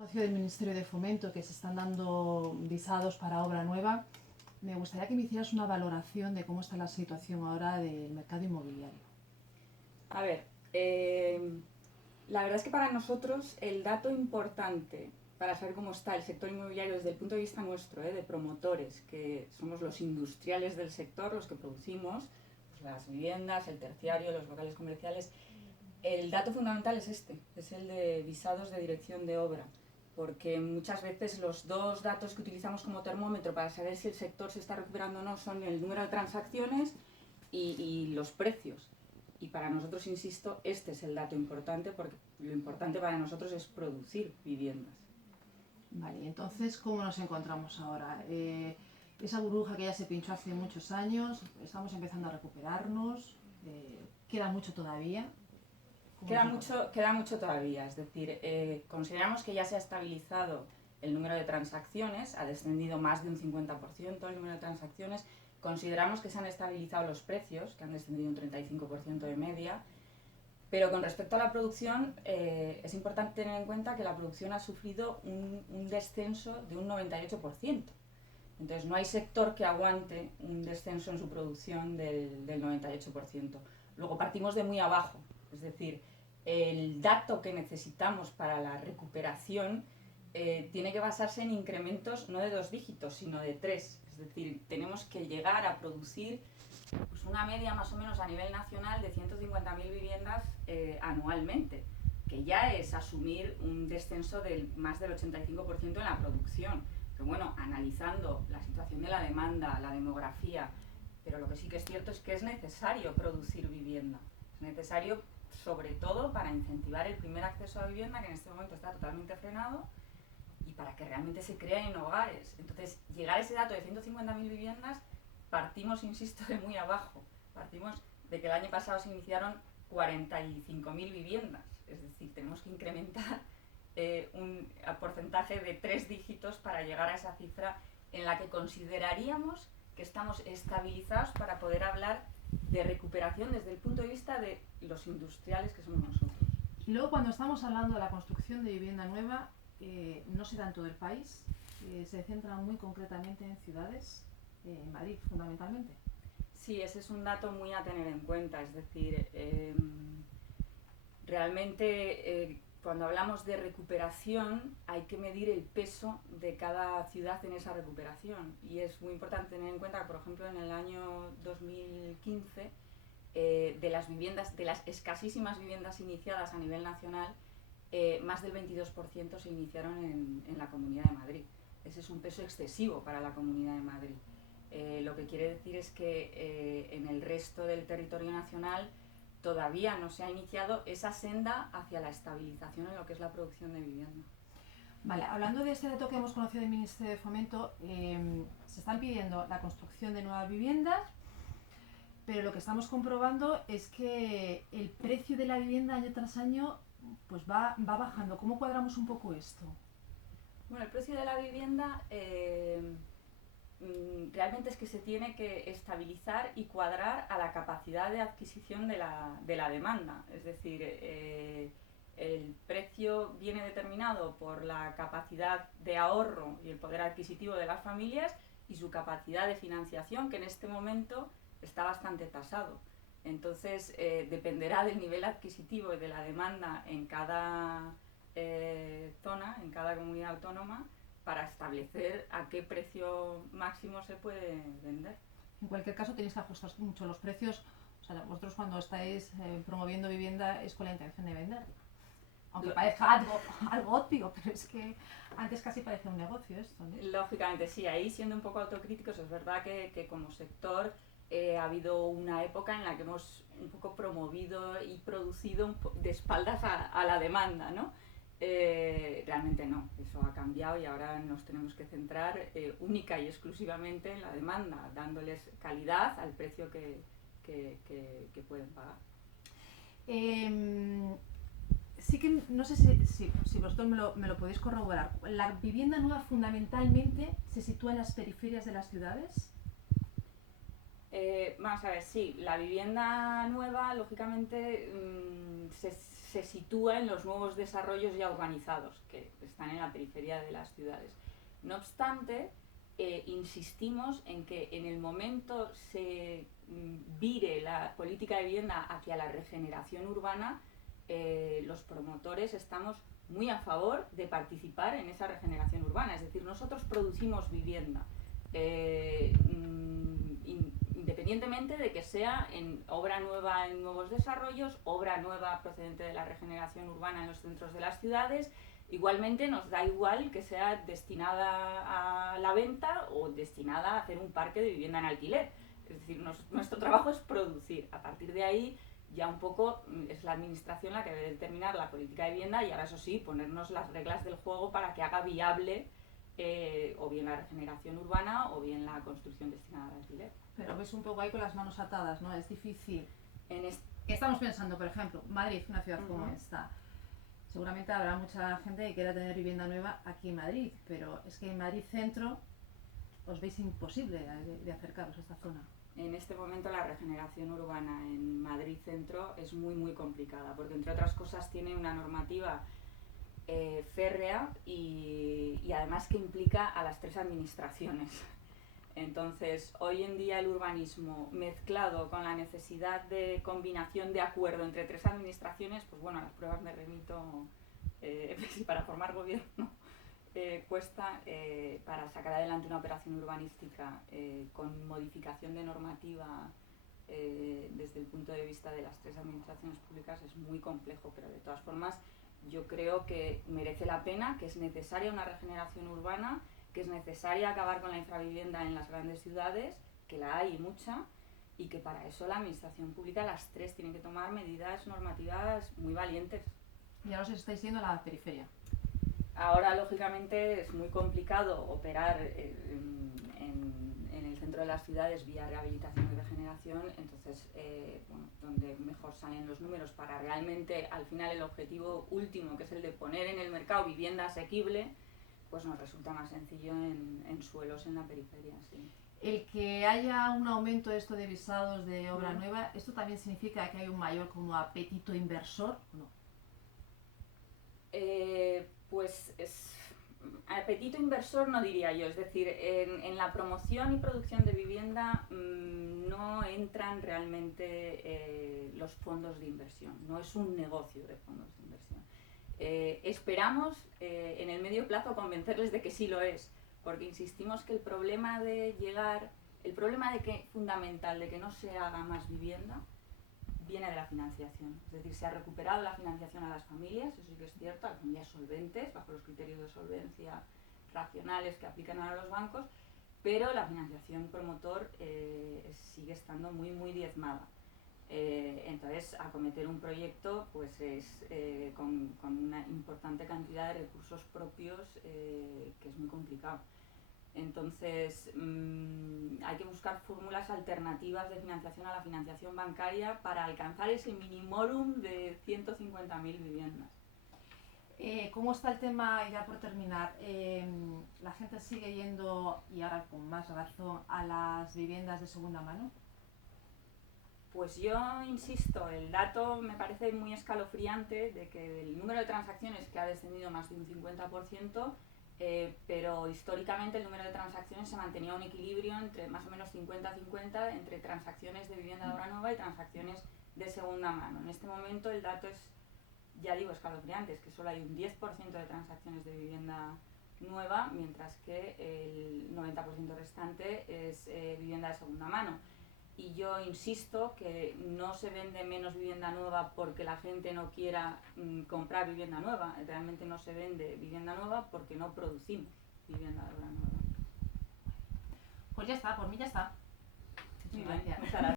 Anuncio del Ministerio de Fomento que se están dando visados para obra nueva. Me gustaría que me hicieras una valoración de cómo está la situación ahora del mercado inmobiliario. A ver, la verdad es que para nosotros el dato importante para saber cómo está el sector inmobiliario desde el punto de vista nuestro, de promotores, que somos los industriales del sector, los que producimos pues, las viviendas, el terciario, los locales comerciales, el dato fundamental es es el de visados de dirección de obra, porque muchas veces los dos datos que utilizamos como termómetro para saber si el sector se está recuperando o no son el número de transacciones y los precios. Y para nosotros, insisto, este es el dato importante, porque lo importante para nosotros es producir viviendas. Vale, entonces, ¿cómo nos encontramos ahora? Esa burbuja que ya se pinchó hace muchos años, estamos empezando a recuperarnos, queda mucho todavía. Queda mucho todavía, es decir, consideramos que ya se ha estabilizado el número de transacciones, ha descendido más de un 50% el número de transacciones, consideramos que se han estabilizado los precios, que han descendido un 35% de media, pero con respecto a la producción es importante tener en cuenta que la producción ha sufrido un descenso de un 98%. Entonces no hay sector que aguante un descenso en su producción del 98%. Luego partimos de muy abajo, es decir, el dato que necesitamos para la recuperación tiene que basarse en incrementos no de 2 dígitos, sino de 3. Es decir, tenemos que llegar a producir pues una media más o menos a nivel nacional de 150.000 viviendas anualmente, que ya es asumir un descenso del más del 85% en la producción. Pero bueno, analizando la situación de la demanda, la demografía, pero lo que sí que es cierto es que es necesario producir vivienda. Es necesario sobre todo para incentivar el primer acceso a vivienda, que en este momento está totalmente frenado, y para que realmente se creen hogares. Entonces, llegar a ese dato de 150.000 viviendas, partimos, insisto, de muy abajo. Partimos de que el año pasado se iniciaron 45.000 viviendas. Es decir, tenemos que incrementar un porcentaje de 3 dígitos para llegar a esa cifra en la que consideraríamos que estamos estabilizados para poder hablar de recuperación desde el punto de vista de los industriales que somos nosotros. Y luego, cuando estamos hablando de la construcción de vivienda nueva, no se da en todo el país, se centra muy concretamente en ciudades, en Madrid fundamentalmente. Sí, ese es un dato muy a tener en cuenta, es decir, realmente cuando hablamos de recuperación hay que medir el peso de cada ciudad en esa recuperación, y es muy importante tener en cuenta que, por ejemplo, en el año 2015 de las escasísimas viviendas iniciadas a nivel nacional, más del 22% se iniciaron en la Comunidad de Madrid. Ese es un peso excesivo para la Comunidad de Madrid. Lo que quiere decir es que en el resto del territorio nacional todavía no se ha iniciado esa senda hacia la estabilización en lo que es la producción de vivienda. Vale, hablando de este dato que hemos conocido del Ministerio de Fomento, se están pidiendo la construcción de nuevas viviendas, pero lo que estamos comprobando es que el precio de la vivienda año tras año pues va bajando. ¿Cómo cuadramos un poco esto? Bueno, el precio de la vivienda realmente es que se tiene que estabilizar y cuadrar a la capacidad de adquisición de la demanda. Es decir, el precio viene determinado por la capacidad de ahorro y el poder adquisitivo de las familias y su capacidad de financiación, que en este momento está bastante tasado. Entonces, dependerá del nivel adquisitivo y de la demanda en cada zona, en cada comunidad autónoma, para establecer a qué precio máximo se puede vender. En cualquier caso, tenéis que ajustar mucho los precios. O sea, vosotros cuando estáis promoviendo vivienda es con la intención de vender. Aunque parezca algo obvio, pero es que antes casi parece un negocio esto, ¿no? Lógicamente, sí, ahí siendo un poco autocríticos, es verdad que como sector ha habido una época en la que hemos un poco promovido y producido de espaldas a la demanda, ¿no? Realmente no, eso ha cambiado y ahora nos tenemos que centrar única y exclusivamente en la demanda, dándoles calidad al precio que pueden pagar. Sí que no sé si vosotros me lo podéis corroborar. ¿La vivienda nueva fundamentalmente se sitúa en las periferias de las ciudades? Vamos a ver, sí, la vivienda nueva, lógicamente, se sitúa en los nuevos desarrollos ya urbanizados, que están en la periferia de las ciudades. No obstante, insistimos en que en el momento se vire la política de vivienda hacia la regeneración urbana, los promotores estamos muy a favor de participar en esa regeneración urbana. Es decir, nosotros producimos vivienda. Independientemente de que sea en obra nueva en nuevos desarrollos, obra nueva procedente de la regeneración urbana en los centros de las ciudades, igualmente nos da igual que sea destinada a la venta o destinada a hacer un parque de vivienda en alquiler. Es decir, nuestro trabajo es producir. A partir de ahí ya un poco es la administración la que debe determinar la política de vivienda y ahora eso sí, ponernos las reglas del juego para que haga viable o bien la regeneración urbana o bien la construcción destinada al alquiler. Pero ves un poco ahí con las manos atadas, ¿no? Es difícil. Estamos pensando, por ejemplo, Madrid, una ciudad como esta. Seguramente habrá mucha gente que quiera tener vivienda nueva aquí en Madrid, pero es que en Madrid Centro os veis imposible de acercaros a esta zona. En este momento la regeneración urbana en Madrid Centro es muy complicada, porque entre otras cosas tiene una normativa férrea y además que implica a las 3 administraciones. Entonces, hoy en día el urbanismo mezclado con la necesidad de combinación de acuerdo entre 3 administraciones, pues bueno, las pruebas me remito para formar gobierno. Cuesta para sacar adelante una operación urbanística con modificación de normativa desde el punto de vista de las 3 administraciones públicas es muy complejo, pero de todas formas yo creo que merece la pena, que es necesaria una regeneración urbana, que es necesaria acabar con la infravivienda en las grandes ciudades, que la hay mucha, y que para eso la administración pública, las 3, tienen que tomar medidas normativas muy valientes. Y ahora os estáis yendo a la periferia. Ahora, lógicamente, es muy complicado operar en el centro de las ciudades vía rehabilitación y regeneración, entonces, bueno, donde mejor salen los números para realmente, al final, el objetivo último, que es el de poner en el mercado vivienda asequible, pues nos resulta más sencillo en suelos en la periferia, sí. El que haya un aumento de esto de visados de obra nueva, ¿esto también significa que hay un mayor como apetito inversor o no? Pues apetito inversor no diría yo, es decir, en la promoción y producción de vivienda no entran realmente los fondos de inversión, no es un negocio de fondos de inversión. Esperamos en el medio plazo convencerles de que sí lo es, porque insistimos que el problema fundamental de que no se haga más vivienda viene de la financiación, es decir, se ha recuperado la financiación a las familias, eso sí que es cierto, a las familias solventes, bajo los criterios de solvencia racionales que aplican ahora los bancos, pero la financiación promotor sigue estando muy diezmada. Entonces, acometer un proyecto pues es con una importante cantidad de recursos propios que es muy complicado. Entonces, hay que buscar fórmulas alternativas de financiación a la financiación bancaria para alcanzar ese minimorum de 150.000 viviendas. ¿Cómo está el tema, ya por terminar? ¿La gente sigue yendo, y ahora con más razón, a las viviendas de segunda mano? Pues yo insisto, el dato me parece muy escalofriante de que el número de transacciones que ha descendido más de un 50%, pero históricamente el número de transacciones se mantenía un equilibrio entre más o menos 50-50 entre transacciones de vivienda de obra nueva y transacciones de segunda mano. En este momento el dato es, ya digo, escalofriante, es que solo hay un 10% de transacciones de vivienda nueva, mientras que el 90% restante es vivienda de segunda mano. Y yo insisto que no se vende menos vivienda nueva porque la gente no quiera comprar vivienda nueva. Realmente no se vende vivienda nueva porque no producimos vivienda de obra nueva. Pues ya está, por mí ya está. Muchas gracias.